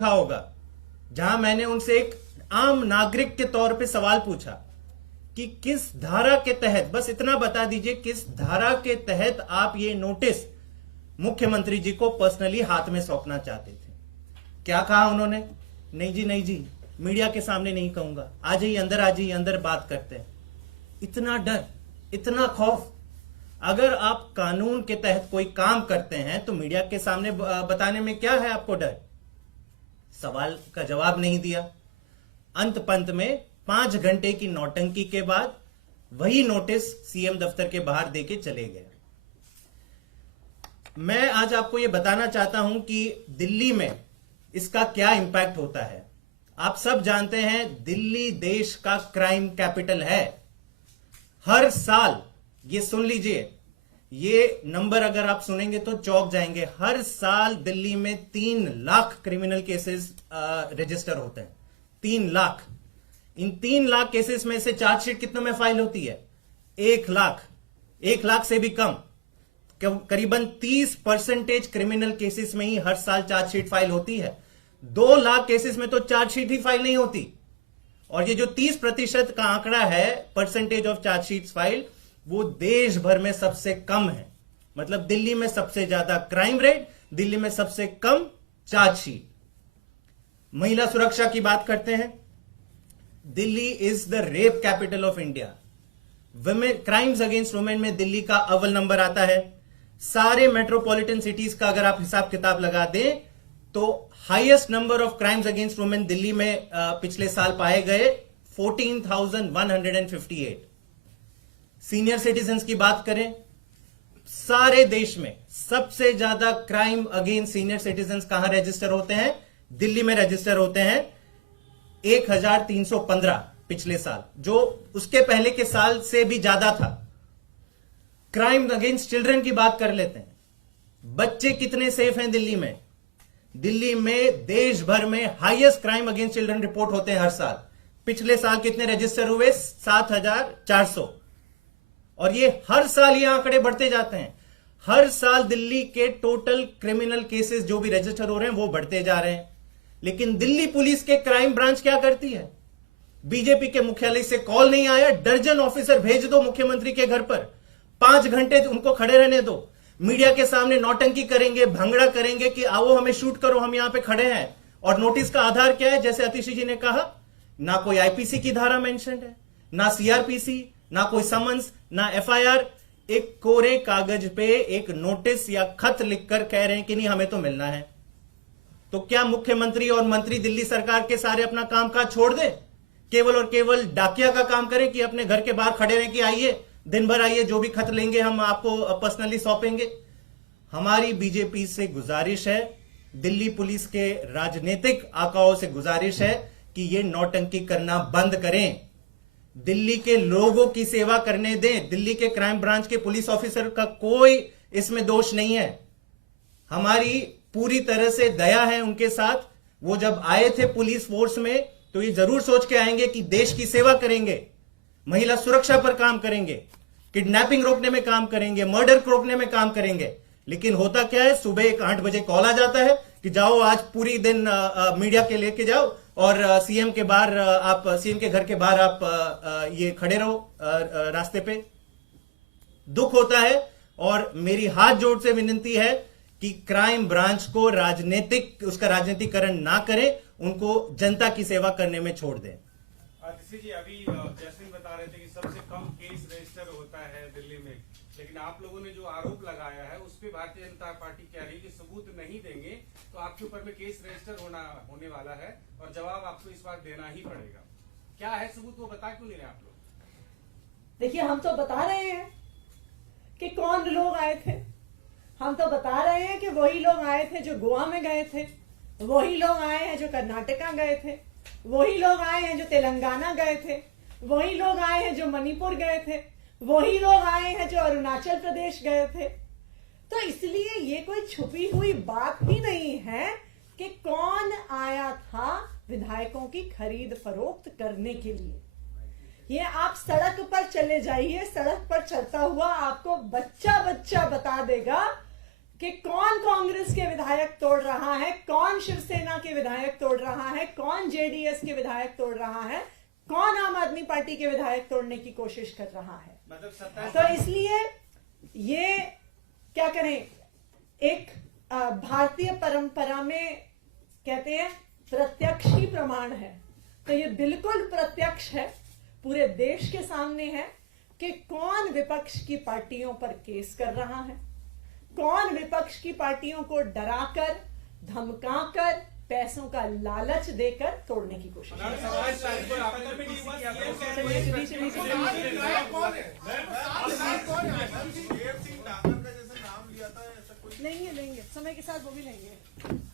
देखा होगा, जहां मैंने उनसे एक आम नागरिक के तौर पे सवाल पूछा कि किस धारा के तहत, बस इतना बता दीजिए किस धारा के तहत आप ये नोटिस मुख्यमंत्री जी को पर्सनली हाथ में सौंपना चाहते थे। क्या कहा उन्होंने? नहीं जी, नहीं जी, मीडिया के सामने नहीं कहूंगा, आ जाइए अंदर, आ जाइए अंदर, बात करते हैं। इतना डर, इतना खौफ। अगर आप कानून के तहत कोई काम करते हैं तो मीडिया के सामने बताने में क्या है आपको डर? सवाल का जवाब नहीं दिया। अंत पंत में 5 घंटे की नौटंकी के बाद वही नोटिस सीएम दफ्तर के बाहर देके चले गए। मैं आज आपको यह बताना चाहता हूं कि दिल्ली में इसका क्या इंपैक्ट होता है। आप सब जानते हैं दिल्ली देश का क्राइम कैपिटल है। हर साल, ये सुन लीजिए, ये नंबर अगर आप सुनेंगे तो चौंक जाएंगे, हर साल दिल्ली में 3 लाख क्रिमिनल केसेस रजिस्टर होते हैं। 3 लाख। इन 3 लाख केसेस में से चार्जशीट कितनों में फाइल होती है? 1 लाख। 1 लाख से भी कम, करीबन 30% क्रिमिनल केसेस में ही हर साल चार्जशीट फाइल होती है। 2 लाख केसेस में तो चार्जशीट ही फाइल नहीं होती। और ये जो 30% का आंकड़ा है, परसेंटेज ऑफ चार्जशीट फाइल, वो देश भर में सबसे कम है। मतलब दिल्ली में सबसे ज्यादा क्राइम रेट, दिल्ली में सबसे कम चार्जशीट। महिला सुरक्षा की बात करते हैं। Delhi is the rape capital of India. Women crimes against women में दिल्ली का अव्वल नंबर आता है। सारे मेट्रोपॉलिटन सिटीज का अगर आप हिसाब किताब लगा दें तो highest number of crimes against women Delhi में पिछले साल पाए गए 14,158। सीनियर सिटीजन्स की बात करें, सारे देश में सबसे ज्यादा क्राइम अगेंस्ट सीनियर सिटीजन्स कहां रजिस्टर होते हैं? दिल्ली में रजिस्टर होते हैं 1,315 पिछले साल, जो उसके पहले के साल से भी ज्यादा था। क्राइम अगेंस्ट चिल्ड्रन की बात कर लेते हैं। बच्चे कितने सेफ हैं दिल्ली में? दिल्ली में देश भर में highest crime against children report होते हैं हर साल। पिछले साल कितने रजिस्टर हुए? 7,400। और ये हर साल ये आंकड़े बढ़ते जाते हैं। हर साल दिल्ली के टोटल क्रिमिनल केसेस जो भी रजिस्टर हो रहे हैं वो बढ़ते जा रहे हैं। लेकिन दिल्ली पुलिस के क्राइम ब्रांच क्या करती है? बीजेपी के मुख्यालय से कॉल नहीं आया, दर्जन ऑफिसर भेज दो मुख्यमंत्री के घर पर, 5 घंटे उनको खड़े रहने दो, मीडिया के सामने नौटंकी करेंगे, भंगड़ा करेंगे कि आओ हमें शूट करो, हम यहां पे खड़े हैं। और नोटिस का आधार क्या है? जैसे अतिशी जी ने कहा, ना कोई आईपीसी की धारा मेंशन है, ना सीआरपीसी, ना कोई समन्स, ना एफआईआर। एक कोरे कागज पे एक नोटिस या खत लिखकर कह रहे हैं कि नहीं हमें तो मिलना है। तो क्या मुख्यमंत्री और मंत्री दिल्ली सरकार के सारे अपना कामकाज छोड़ दें, केवल और केवल डाकिया का काम करें कि अपने घर के बाहर खड़े रहें कि आइए दिन भर आइए, जो भी खत लेंगे हम आपको पर्सनली सौंपेंगे? हमारी बीजेपी से गुजारिश है, दिल्ली पुलिस के राजनीतिक आकाओं से गुजारिश है कि ये नौटंकी करना बंद करें, दिल्ली के लोगों की सेवा करने दें। दिल्ली के क्राइम ब्रांच के पुलिस ऑफिसर का कोई इसमें दोष नहीं है। हमारी पूरी तरह से दया है उनके साथ। वो जब आए थे पुलिस फोर्स में तो ये जरूर सोच के आएंगे कि देश की सेवा करेंगे, महिला सुरक्षा पर काम करेंगे, किडनैपिंग रोकने में काम करेंगे, मर्डर रोकने में काम करेंगे। लेकिन होता क्या है, सुबह 8 बजे कॉल आ जाता है कि जाओ आज पूरी दिन मीडिया के लेके जाओ और सीएम के बाहर, आप सीएम के घर के बाहर आप ये खड़े रहो रास्ते पे। दुख होता है और मेरी हाथ जोड़ से विनती है कि क्राइम ब्रांच को उसका राजनीतिकरण ना करें, उनको जनता की सेवा करने में छोड़ दें। आतिशी जी, अभी जैस्मिन बता रहे थे कि सबसे कम केस रजिस्टर होता है दिल्ली में, लेकिन आप लोगों ने जो आरोप लगाया है उस पर भारतीय जनता पार्टी कह रही है कि सबूत नहीं देंगे तो आपके ऊपर में केस रजिस्टर होने वाला है और जवाब आपको इस बार देना ही पड़ेगा। क्या है सबूत, वो बता क्यों नहीं रहे आप लोग? देखिए, हम तो बता रहे हैं कि कौन लोग आए थे। हम तो बता रहे हैं कि वही लोग आए थे जो गोवा में गए थे, वही लोग आए हैं जो कर्नाटका गए थे, वही लोग आए हैं जो तेलंगाना गए थे, वही लोग आए हैं जो मणिपुर गए थे, वही लोग आए हैं जो अरुणाचल प्रदेश गए थे। तो इसलिए ये कोई छुपी हुई बात ही नहीं है कि कौन आया था विधायकों की खरीद फरोख्त करने के लिए। ये आप सड़क पर चले जाइए, सड़क पर चलता हुआ आपको बच्चा बच्चा बता देगा कि कौन कांग्रेस के विधायक तोड़ रहा है, कौन शिवसेना के विधायक तोड़ रहा है, कौन जेडीएस के विधायक तोड़ रहा है, कौन आम आदमी पार्टी के विधायक तोड़ने की कोशिश कर रहा है। मतलब सत्ता तो इसलिए ये क्या करें, एक भारतीय परंपरा में कहते हैं प्रत्यक्ष ही प्रमाण है, तो ये बिल्कुल प्रत्यक्ष है, पूरे देश के सामने है कि कौन विपक्ष की पार्टियों पर केस कर रहा है, कौन विपक्ष की पार्टियों को डराकर धमकाकर पैसों का लालच देकर तोड़ने की कोशिश कर रहा है। लेंगे लेंगे समय के साथ वो भी लेंगे।